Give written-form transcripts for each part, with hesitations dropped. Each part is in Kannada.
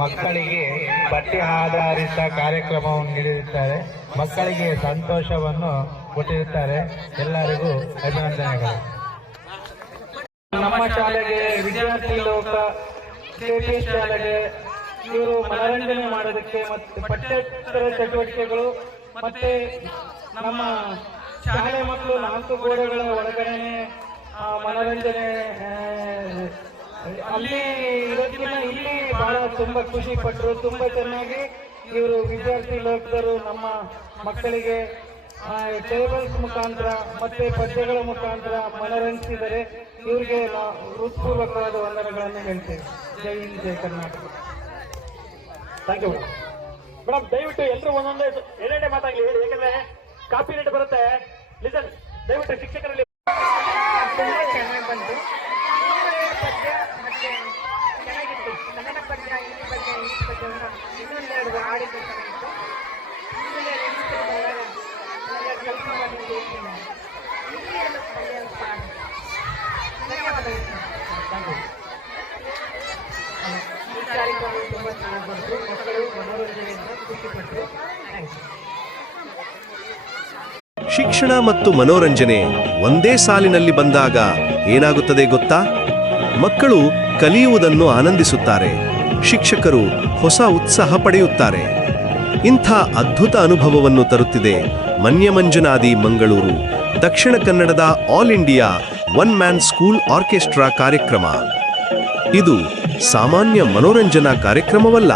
ಮಕ್ಕಳಿಗೆ ಪಠ್ಯ ಆಧಾರಿತ ಕಾರ್ಯಕ್ರಮವನ್ನು ನೀಡಿರುತ್ತಾರೆ. ಮಕ್ಕಳಿಗೆ ಸಂತೋಷವನ್ನು ಕೊಟ್ಟಿರುತ್ತಾರೆ. ಎಲ್ಲರಿಗೂ ಅಭಿನಂದನೆಗಳು. ನಮ್ಮ ಶಾಲೆಗೆ ವಿದ್ಯಾರ್ಥಿ ಲೋಕ KPS ಶಾಲೆಗೆ ಇವರು ಮನರಂಜನೆ ಮಾಡೋದಕ್ಕೆ ಮತ್ತು ಪಠ್ಯೇತರ ಚಟುವಟಿಕೆಗಳು ಮತ್ತೆ ನಮ್ಮ ಶಾಲೆ ಮಕ್ಕಳು 4 ಗೋಡೆಗಳ ಒಳಗಡೆ ಮನರಂಜನೆ ಅಲ್ಲಿ ಇರೋದಕ್ಕಿಂತ ಇಲ್ಲಿ ಬಹಳ ತುಂಬಾ ಖುಷಿ ಪಟ್ಟರು. ತುಂಬಾ ಚೆನ್ನಾಗಿ ಇವರು ವಿದ್ಯಾರ್ಥಿ ಲೋಕದರು ನಮ್ಮ ಮಕ್ಕಳಿಗೆ ಟೇಬಲ್ಸ್ ಮುಖಾಂತರ ಮತ್ತೆ ಪದ್ಯಗಳ ಮುಖಾಂತರ ಮನರಂಜಿಸಿದರೆ ಇವರಿಗೆ ಹೃತ್ಪೂರ್ವಕವಾದ ವಂದನೆಗಳನ್ನು ಹೇಳ್ತೇವೆ. ಜೈ ಹಿಂದ್, ಜೈ ಕರ್ನಾಟಕ. Thank you madam. ದಯವಿಟ್ಟು ಎಲ್ಲರೂ ಒಂದೊಂದೇ ಎರಡೇ ಮಾತಾಗಲಿ ಹೇಳಿ, ಯಾಕಂದ್ರೆ ಕಾಪಿ ರೇಟ್ ಬರುತ್ತೆ. ಲಿಸನ್, ದಯವಿಟ್ಟು ಶಿಕ್ಷಕರಲ್ಲಿ ತುಂಬಾ ಚೆನ್ನಾಗಿ ಬಂತು. ಪದ್ಯ ಮತ್ತೆ ಚೆನ್ನಾಗಿತ್ತು. ಕನ್ನಡ ಪದ್ಯ, ಹಿಂದಿ ಪದ್ಯ, ಇಂಗ್ಲಿಷ್ ಪದ್ಯ ಇನ್ನೊಂದೆರಡು ಹಾಡಿದ್ದು ಚೆನ್ನಾಗಿತ್ತು. ಕೆಲಸ ಮಾಡಿದ್ದು ಧನ್ಯವಾದಗಳು. ಈ ಕಾರ್ಯಕ್ರಮ ತುಂಬಾ ಚೆನ್ನಾಗಿ ಬಂತು. ಮಕ್ಕಳು ಮನೋರಂಜನೆಯಿಂದ ಖುಷಿಪಟ್ಟರು. Thank you. ಶಿಕ್ಷಣ ಮತ್ತು ಮನೋರಂಜನೆ ಒಂದೇ ಸಾಲಿನಲ್ಲಿ ಬಂದಾಗ ಏನಾಗುತ್ತದೆ ಗೊತ್ತಾ? ಮಕ್ಕಳು ಕಲಿಯುವುದನ್ನು ಆನಂದಿಸುತ್ತಾರೆ, ಶಿಕ್ಷಕರು ಹೊಸ ಉತ್ಸಾಹ ಪಡೆಯುತ್ತಾರೆ. ಇಂಥ ಅದ್ಭುತ ಅನುಭವವನ್ನು ತರುತ್ತಿದೆ ಮನ್ಯಮಂಜನಾದಿ ಮಂಗಳೂರು ದಕ್ಷಿಣ ಕನ್ನಡದ all India one man school orchestra ಕಾರ್ಯಕ್ರಮ. ಇದು ಸಾಮಾನ್ಯ ಮನೋರಂಜನಾ ಕಾರ್ಯಕ್ರಮವಲ್ಲ.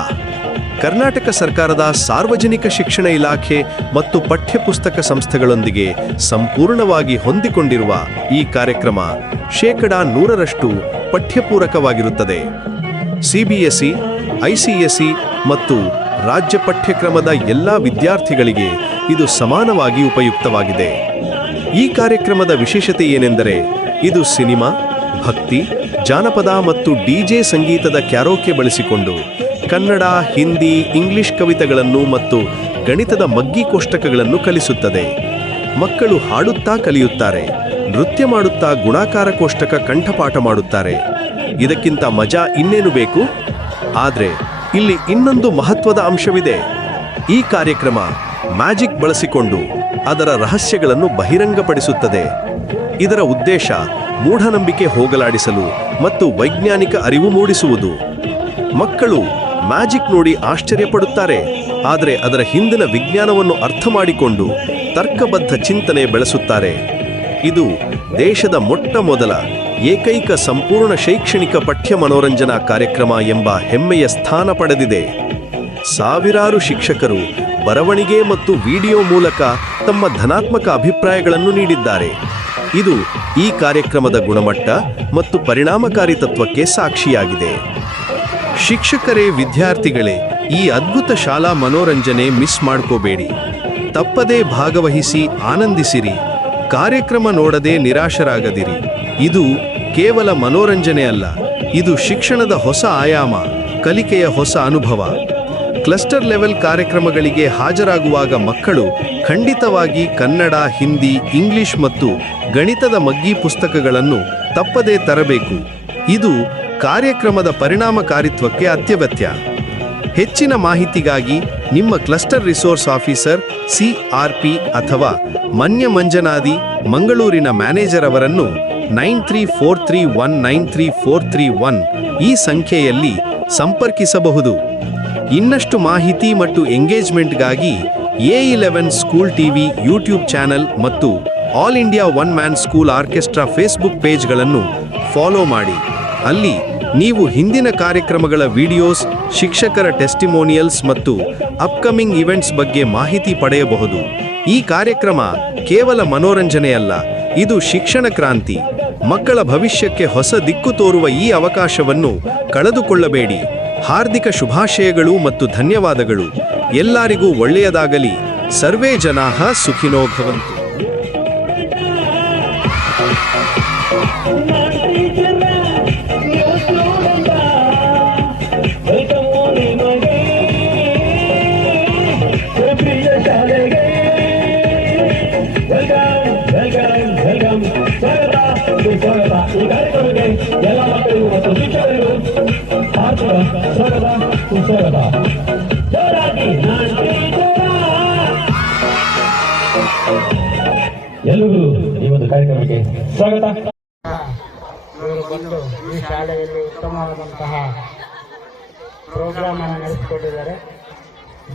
ಕರ್ನಾಟಕ ಸರ್ಕಾರದ ಸಾರ್ವಜನಿಕ ಶಿಕ್ಷಣ ಇಲಾಖೆ ಮತ್ತು ಪಠ್ಯಪುಸ್ತಕ ಸಂಸ್ಥೆಗಳೊಂದಿಗೆ ಸಂಪೂರ್ಣವಾಗಿ ಹೊಂದಿಕೊಂಡಿರುವ ಈ ಕಾರ್ಯಕ್ರಮ 100% ಪಠ್ಯಪೂರಕವಾಗಿರುತ್ತದೆ. CBSE, ICSE ಮತ್ತು ರಾಜ್ಯ ಪಠ್ಯಕ್ರಮದ ಎಲ್ಲ ವಿದ್ಯಾರ್ಥಿಗಳಿಗೆ ಇದು ಸಮಾನವಾಗಿ ಉಪಯುಕ್ತವಾಗಿದೆ. ಈ ಕಾರ್ಯಕ್ರಮದ ವಿಶೇಷತೆ ಏನೆಂದರೆ ಇದು ಸಿನಿಮಾ, ಭಕ್ತಿ, ಜಾನಪದ ಮತ್ತು DJ ಸಂಗೀತದ ಕ್ಯಾರೋಕೆ ಬಳಸಿಕೊಂಡು ಕನ್ನಡ, ಹಿಂದಿ, ಇಂಗ್ಲಿಷ್ ಕವಿತೆಗಳನ್ನು ಮತ್ತು ಗಣಿತದ ಮಗ್ಗಿ ಕೋಷ್ಟಕಗಳನ್ನು ಕಲಿಸುತ್ತದೆ. ಮಕ್ಕಳು ಹಾಡುತ್ತಾ ಕಲಿಯುತ್ತಾರೆ, ನೃತ್ಯ ಮಾಡುತ್ತಾ ಗುಣಾಕಾರ ಕೋಷ್ಟಕ ಕಂಠಪಾಠ ಮಾಡುತ್ತಾರೆ. ಇದಕ್ಕಿಂತ ಮಜಾ ಇನ್ನೇನು ಬೇಕು? ಆದರೆ ಇಲ್ಲಿ ಇನ್ನೊಂದು ಮಹತ್ವದ ಅಂಶವಿದೆ. ಈ ಕಾರ್ಯಕ್ರಮ ಮ್ಯಾಜಿಕ್ ಬಳಸಿಕೊಂಡು ಅದರ ರಹಸ್ಯಗಳನ್ನು ಬಹಿರಂಗಪಡಿಸುತ್ತದೆ. ಇದರ ಉದ್ದೇಶ ಮೂಢನಂಬಿಕೆ ಹೋಗಲಾಡಿಸಲು ಮತ್ತು ವೈಜ್ಞಾನಿಕ ಅರಿವು ಮೂಡಿಸುವುದು. ಮಕ್ಕಳು ಮ್ಯಾಜಿಕ್ ನೋಡಿ ಆಶ್ಚರ್ಯಪಡುತ್ತಾರೆ, ಆದರೆ ಅದರ ಹಿಂದಿನ ವಿಜ್ಞಾನವನ್ನು ಅರ್ಥ ಮಾಡಿಕೊಂಡು ತರ್ಕಬದ್ಧ ಚಿಂತನೆ ಬೆಳೆಸುತ್ತಾರೆ. ಇದು ದೇಶದ ಮೊಟ್ಟ ಮೊದಲ ಏಕೈಕ ಸಂಪೂರ್ಣ ಶೈಕ್ಷಣಿಕ ಪಠ್ಯ ಮನೋರಂಜನಾ ಕಾರ್ಯಕ್ರಮ ಎಂಬ ಹೆಮ್ಮೆಯ ಸ್ಥಾನ ಪಡೆದಿದೆ. ಸಾವಿರಾರು ಶಿಕ್ಷಕರು ಬರವಣಿಗೆ ಮತ್ತು ವಿಡಿಯೋ ಮೂಲಕ ತಮ್ಮ ಧನಾತ್ಮಕ ಅಭಿಪ್ರಾಯಗಳನ್ನು ನೀಡಿದ್ದಾರೆ. ಇದು ಈ ಕಾರ್ಯಕ್ರಮದ ಗುಣಮಟ್ಟ ಮತ್ತು ಪರಿಣಾಮಕಾರಿ ತತ್ವಕ್ಕೆ ಸಾಕ್ಷಿಯಾಗಿದೆ. ಶಿಕ್ಷಕರೇ, ವಿದ್ಯಾರ್ಥಿಗಳೇ, ಈ ಅದ್ಭುತ ಶಾಲಾ ಮನೋರಂಜನೆ ಮಿಸ್ ಮಾಡ್ಕೋಬೇಡಿ. ತಪ್ಪದೇ ಭಾಗವಹಿಸಿ ಆನಂದಿಸಿರಿ. ಕಾರ್ಯಕ್ರಮ ನೋಡದೆ ನಿರಾಶರಾಗದಿರಿ. ಇದು ಕೇವಲ ಮನೋರಂಜನೆ ಅಲ್ಲ, ಇದು ಶಿಕ್ಷಣದ ಹೊಸ ಆಯಾಮ, ಕಲಿಕೆಯ ಹೊಸ ಅನುಭವ. ಕ್ಲಸ್ಟರ್ ಲೆವೆಲ್ ಕಾರ್ಯಕ್ರಮಗಳಿಗೆ ಹಾಜರಾಗುವಾಗ ಮಕ್ಕಳು ಖಂಡಿತವಾಗಿ ಕನ್ನಡ, ಹಿಂದಿ, ಇಂಗ್ಲಿಷ್ ಮತ್ತು ಗಣಿತದ ಮಗ್ಗಿ ಪುಸ್ತಕಗಳನ್ನು ತಪ್ಪದೇ ತರಬೇಕು. ಇದು ಕಾರ್ಯಕ್ರಮದ ಪರಿಣಾಮಕಾರಿತ್ವಕ್ಕೆ ಅತ್ಯಗತ್ಯ. ಹೆಚ್ಚಿನ ಮಾಹಿತಿಗಾಗಿ ನಿಮ್ಮ ಕ್ಲಸ್ಟರ್ ರಿಸೋರ್ಸ್ ಆಫೀಸರ್ CRP ಅಥವಾ ಮನ್ಯಮಂಜನಾದಿ ಮಂಗಳೂರಿನ ಮ್ಯಾನೇಜರ್ ಅವರನ್ನು 9343193431 ಈ ಸಂಖ್ಯೆಯಲ್ಲಿ ಸಂಪರ್ಕಿಸಬಹುದು. ಇನ್ನಷ್ಟು ಮಾಹಿತಿ ಮತ್ತು ಎಂಗೇಜ್ಮೆಂಟ್ಗಾಗಿ A11 school TV YouTube channel ಮತ್ತು all India one man school orchestra Facebook ಪೇಜ್ಗಳನ್ನು ಫಾಲೋ ಮಾಡಿ. ಅಲ್ಲಿ ನೀವು ಹಿಂದಿನ ಕಾರ್ಯಕ್ರಮಗಳ ವಿಡಿಯೋಸ್, ಶಿಕ್ಷಕರ ಟೆಸ್ಟಿಮೋನಿಯಲ್ಸ್ ಮತ್ತು ಅಪ್ಕಮಿಂಗ್ ಇವೆಂಟ್ಸ್ ಬಗ್ಗೆ ಮಾಹಿತಿ ಪಡೆಯಬಹುದು. ಈ ಕಾರ್ಯಕ್ರಮ ಕೇವಲ ಮನೋರಂಜನೆಯಲ್ಲ, ಇದು ಶಿಕ್ಷಣ ಕ್ರಾಂತಿ. ಮಕ್ಕಳ ಭವಿಷ್ಯಕ್ಕೆ ಹೊಸ ದಿಕ್ಕು ತೋರುವ ಈ ಅವಕಾಶವನ್ನು ಕಳೆದುಕೊಳ್ಳಬೇಡಿ. ಹಾರ್ದಿಕ ಶುಭಾಶಯಗಳು ಮತ್ತು ಧನ್ಯವಾದಗಳು. ಎಲ್ಲರಿಗೂ ಒಳ್ಳೆಯದಾಗಲಿ. ಸರ್ವೇ ಜನಾಃ ಸುಖಿನೋ ಭವಂತು. ಈ ಕಾರ್ಯಕ್ರಮಕ್ಕೆ ಎಲ್ಲ ಮಕ್ಕಳು ಮತ್ತು ಶಿಕ್ಷಕರು ಸ್ವಾಗತ ಸುಸ್ವಾಗತ. ಜೋರಾಗಿ ನಾಟ್ಯ ಎಲ್ಲರಿಗೂ ಈ ಒಂದು ಕಾರ್ಯಕ್ರಮಕ್ಕೆ ಸ್ವಾಗತ. ಇವರು ಬಂದು ಈ ಶಾಲೆಯಲ್ಲಿ ಉತ್ತಮವಾದಂತಹ ಪ್ರೋಗ್ರಾಮ್ ಅನ್ನು ನಡೆಸಿಕೊಟ್ಟಿದ್ದಾರೆ.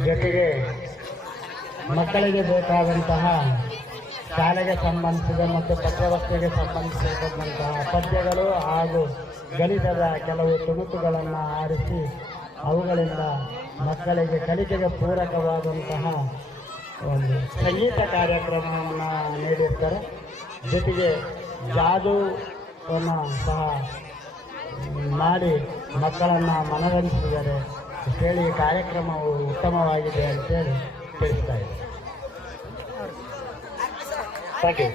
ಜೊತೆಗೆ ಮಕ್ಕಳಿಗೆ ಬೇಕಾದಂತಹ ಶಾಲೆಗೆ ಸಂಬಂಧಿಸಿದ ಮತ್ತು ಪಠ್ಯವಸ್ತುವಿಗೆ ಸಂಬಂಧಿಸಿದಂತಹ ಪದ್ಯಗಳು ಹಾಗೂ ಗಣಿತದ ಕೆಲವು ತುಣುಕುಗಳನ್ನು ಆರಿಸಿ ಅವುಗಳಿಂದ ಮಕ್ಕಳಿಗೆ ಕಲಿಕೆಗೆ ಪೂರಕವಾದಂತಹ ಒಂದು ಸಂಗೀತ ಕಾರ್ಯಕ್ರಮವನ್ನು ನೀಡಿರ್ತಾರೆ. ಜೊತೆಗೆ ಜಾದೂವನ್ನು ಸಹ ಮಾಡಿ ಮಕ್ಕಳನ್ನು ಮನರಂಜಿಸಿದ್ದಾರೆ ಅಂತೇಳಿ ಈ ಕಾರ್ಯಕ್ರಮವು ಉತ್ತಮವಾಗಿದೆ ಅಂತೇಳಿ ತಿಳಿಸ್ತಾ ಇದೆ. Thank you.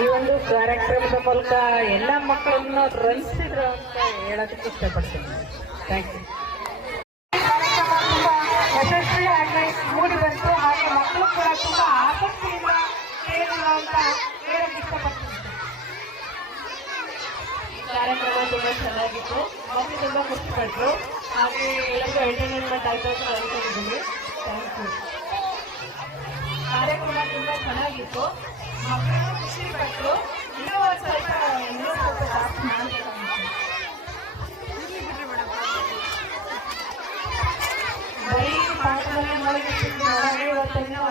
ಈ ಒಂದು ಕಾರ್ಯಕ್ರಮದ ಮೂಲಕ ಎಲ್ಲ ಮಕ್ಕಳನ್ನು ರಂಜಿಸಿದ್ರು ಅಂತ ಹೇಳೋದಕ್ಕೆ ಇಷ್ಟಪಡ್ತೀನಿ. Thank you. ಯಶಸ್ವಿಯಾಗಿ ಮೂಡಿ ಬಂತು, ಹಾಗೆ ಮಕ್ಕಳು ಕೂಡ ತುಂಬಾ ಆಸಕ್ತಿಯಿಂದ ಕೇಳಿದ್ರು ಅಂತ ಹೇಳಕ್ ಇಷ್ಟಪಡ್ತೀನಿ. ಕಾರ್ಯಕ್ರಮ ತುಂಬಾ ಚೆನ್ನಾಗಿತ್ತು, ಮಕ್ಕಳು ತುಂಬಾ ಖುಷಿ ಪಟ್ರು, ಹಾಗೆ ಎಲ್ಲರಿಗೂ ಎಂಟರ್ಟೈನ್ಮೆಂಟ್ ಆಯ್ತು ಅಂತ ಅನ್ಕೊಂಡಿದ್ದೀನಿ. Thank you. ಕಾರ್ಯಕ್ರಮ ತುಂಬಾ ಚೆನ್ನಾಗಿತ್ತು, ಮಕ್ಕಳು ಖುಷಿ ಪಟ್ರು. ಇನ್ನೂ ಸ್ವಲ್ಪ ಜಾಸ್ತಿ ಮಾಡ್ಬೇಕಾಗಿತ್ತು. ಬರೀ ಪಾಠದಲ್ಲಿ ನೋಡಿದ್ರೆ ಇವತ್ತೇನೋ